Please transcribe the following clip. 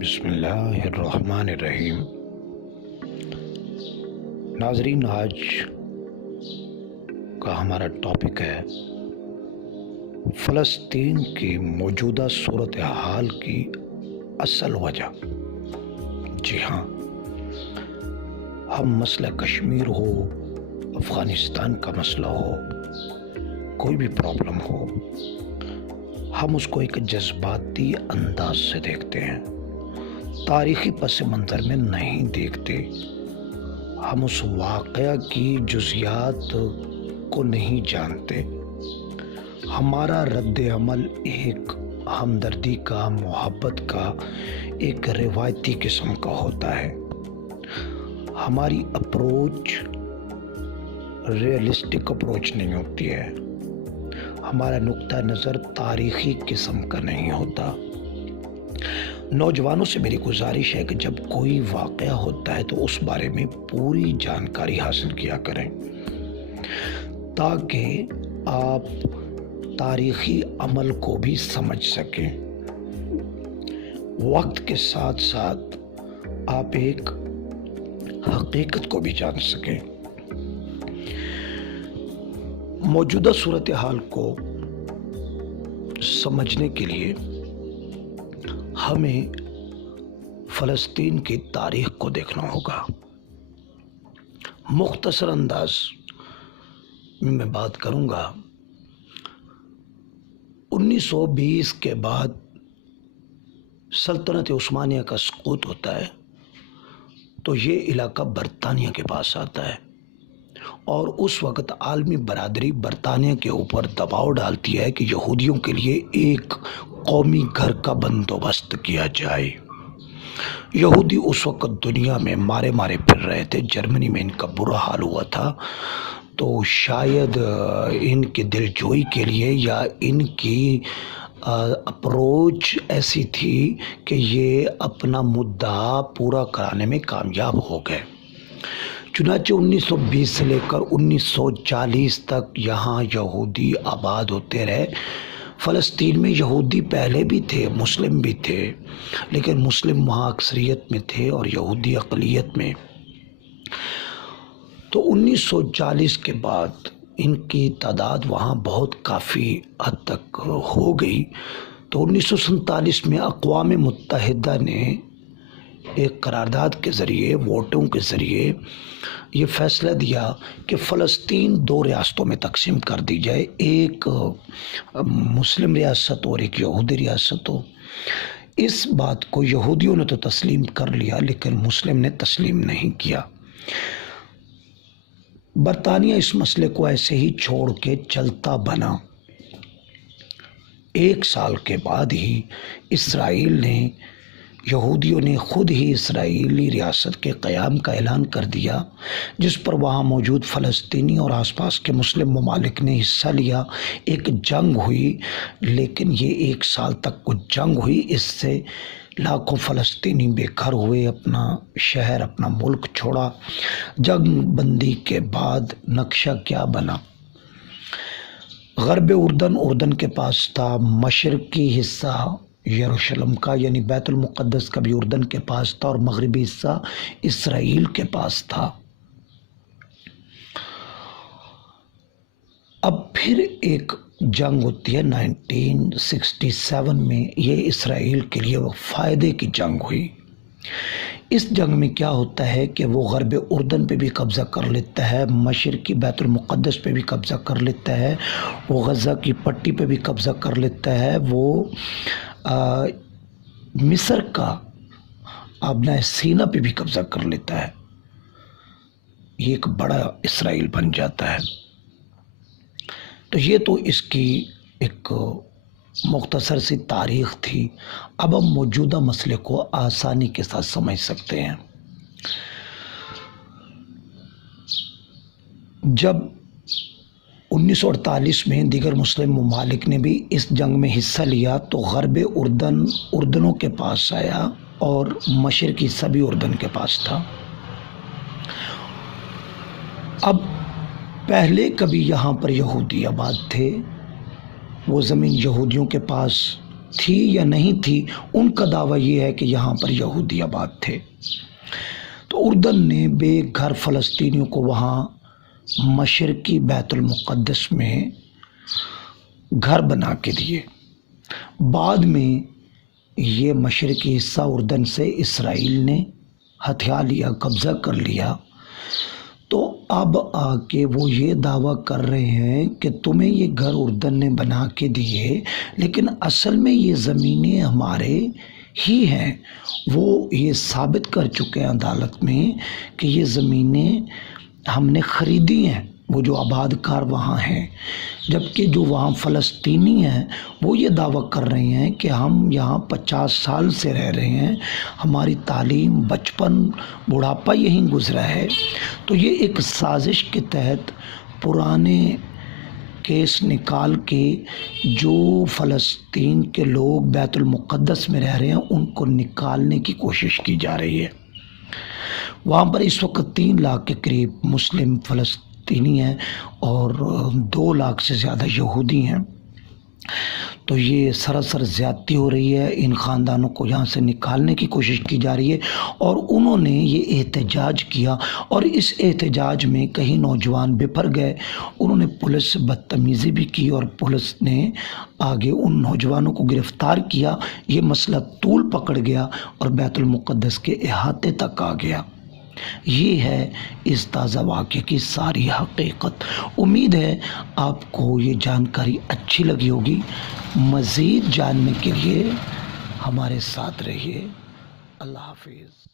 بسم اللہ الرحمن الرحیم۔ ناظرین، آج کا ہمارا ٹاپک ہے فلسطین کی موجودہ صورتحال کی اصل وجہ۔ جی ہاں، ہم مسئلہ کشمیر ہو، افغانستان کا مسئلہ ہو، کوئی بھی پرابلم ہو، ہم اس کو ایک جذباتی انداز سے دیکھتے ہیں، تاریخی پس منظر میں نہیں دیکھتے۔ ہم اس واقعہ کی جزیات کو نہیں جانتے۔ ہمارا رد عمل ایک ہمدردی کا، محبت کا، ایک روایتی قسم کا ہوتا ہے۔ ہماری اپروچ ریئلسٹک اپروچ نہیں ہوتی ہے۔ ہمارا نقطہ نظر تاریخی قسم کا نہیں ہوتا۔ نوجوانوں سے میری گزارش ہے کہ جب کوئی واقعہ ہوتا ہے تو اس بارے میں پوری جانکاری حاصل کیا کریں، تاکہ آپ تاریخی عمل کو بھی سمجھ سکیں۔ وقت کے ساتھ ساتھ آپ ایک حقیقت کو بھی جان سکیں۔ موجودہ صورتحال کو سمجھنے کے لیے ہمیں فلسطین کی تاریخ کو دیکھنا ہوگا۔ مختصر انداز میں بات کروں گا۔ 1920 کے بعد سلطنت عثمانیہ کا سقوط ہوتا ہے تو یہ علاقہ برطانیہ کے پاس آتا ہے، اور اس وقت عالمی برادری برطانیہ کے اوپر دباؤ ڈالتی ہے کہ یہودیوں کے لیے ایک قومی گھر کا بندوبست کیا جائے۔ یہودی اس وقت دنیا میں مارے پھر رہے تھے۔ جرمنی میں ان کا برا حال ہوا تھا، تو شاید ان کی دلجوئی کے لیے یا ان کی اپروچ ایسی تھی کہ یہ اپنا مدعا پورا کرانے میں کامیاب ہو گئے۔ چنانچہ 1920 سے لے کر 1940 تک یہاں یہودی آباد ہوتے رہے۔ فلسطین میں یہودی پہلے بھی تھے، مسلم بھی تھے، لیکن مسلم وہاں اکثریت میں تھے اور یہودی اقلیت میں۔ تو 1940 کے بعد ان کی تعداد وہاں بہت کافی حد تک ہو گئی۔ تو 1947 میں اقوام متحدہ نے ایک قرارداد کے ذریعے، ووٹوں کے ذریعے یہ فیصلہ دیا کہ فلسطین 2 ریاستوں میں تقسیم کر دی جائے، ایک مسلم ریاست اور ایک یہودی ریاست ہو۔ اس بات کو یہودیوں نے تو تسلیم کر لیا، لیکن مسلم نے تسلیم نہیں کیا۔ برطانیہ اس مسئلے کو ایسے ہی چھوڑ کے چلتا بنا۔ 1 سال کے بعد ہی اسرائیل نے، یہودیوں نے خود ہی اسرائیلی ریاست کے قیام کا اعلان کر دیا، جس پر وہاں موجود فلسطینی اور آس پاس کے مسلم ممالک نے حصہ لیا۔ ایک جنگ ہوئی، لیکن یہ 1 سال تک کچھ جنگ ہوئی، اس سے لاکھوں فلسطینی بے گھر ہوئے، اپنا شہر، اپنا ملک چھوڑا۔ جنگ بندی کے بعد نقشہ کیا بنا؟ غرب اردن کے پاس تھا، مشرقی حصہ یروشلم کا یعنی بیت المقدس کا بھی اردن کے پاس تھا، اور مغربی حصہ اسرائیل کے پاس تھا۔ اب پھر ایک جنگ ہوتی ہے 1967 میں، یہ اسرائیل کے لیے وہ فائدے کی جنگ ہوئی۔ اس جنگ میں کیا ہوتا ہے کہ وہ غرب اردن پہ بھی قبضہ کر لیتا ہے، مشرقی بیت المقدس پہ بھی قبضہ کر لیتا ہے، وہ غزہ کی پٹی پہ بھی قبضہ کر لیتا ہے، وہ مصر کا ابنائے سینا پہ بھی قبضہ کر لیتا ہے۔ یہ ایک بڑا اسرائیل بن جاتا ہے۔ تو یہ تو اس کی ایک مختصر سی تاریخ تھی۔ اب ہم موجودہ مسئلے کو آسانی کے ساتھ سمجھ سکتے ہیں۔ جب 1948 میں دیگر مسلم ممالک نے بھی اس جنگ میں حصہ لیا تو غرب اردنوں کے پاس آیا، اور مشرقی سبھی اردن کے پاس تھا۔ اب پہلے کبھی یہاں پر یہودی آباد تھے، وہ زمین یہودیوں کے پاس تھی یا نہیں تھی، ان کا دعویٰ یہ ہے کہ یہاں پر یہودی آباد تھے۔ تو اردن نے بے گھر فلسطینیوں کو وہاں مشرقی بیت المقدس میں گھر بنا کے دیے۔ بعد میں یہ مشرقی حصہ اردن سے اسرائیل نے ہتھیا لیا، قبضہ کر لیا۔ تو اب آ کے وہ یہ دعویٰ کر رہے ہیں کہ تمہیں یہ گھر اردن نے بنا کے دیے، لیکن اصل میں یہ زمینیں ہمارے ہی ہیں۔ وہ یہ ثابت کر چکے ہیں عدالت میں کہ یہ زمینیں ہم نے خریدی ہیں، وہ جو آباد کار وہاں ہیں، جبکہ جو وہاں فلسطینی ہیں وہ یہ دعویٰ کر رہے ہیں کہ ہم یہاں 50 سال سے رہ رہے ہیں، ہماری تعلیم، بچپن، بڑھاپا یہیں گزرا ہے۔ تو یہ ایک سازش کے تحت پرانے کیس نکال کے جو فلسطین کے لوگ بیت المقدس میں رہ رہے ہیں ان کو نکالنے کی کوشش کی جا رہی ہے۔ وہاں پر اس وقت 3 لاکھ کے قریب مسلم فلسطینی ہیں اور 2 لاکھ سے زیادہ یہودی ہیں۔ تو یہ سراسر زیادتی ہو رہی ہے، ان خاندانوں کو یہاں سے نکالنے کی کوشش کی جا رہی ہے، اور انہوں نے یہ احتجاج کیا، اور اس احتجاج میں کئی نوجوان بپھر گئے، انہوں نے پولیس سے بدتمیزی بھی کی اور پولیس نے آگے ان نوجوانوں کو گرفتار کیا۔ یہ مسئلہ طول پکڑ گیا اور بیت المقدس کے احاطے تک آ گیا۔ یہ ہے اس تازہ واقعے کی ساری حقیقت۔ امید ہے آپ کو یہ جانکاری اچھی لگی ہوگی۔ مزید جاننے کے لیے ہمارے ساتھ رہیے۔ اللہ حافظ۔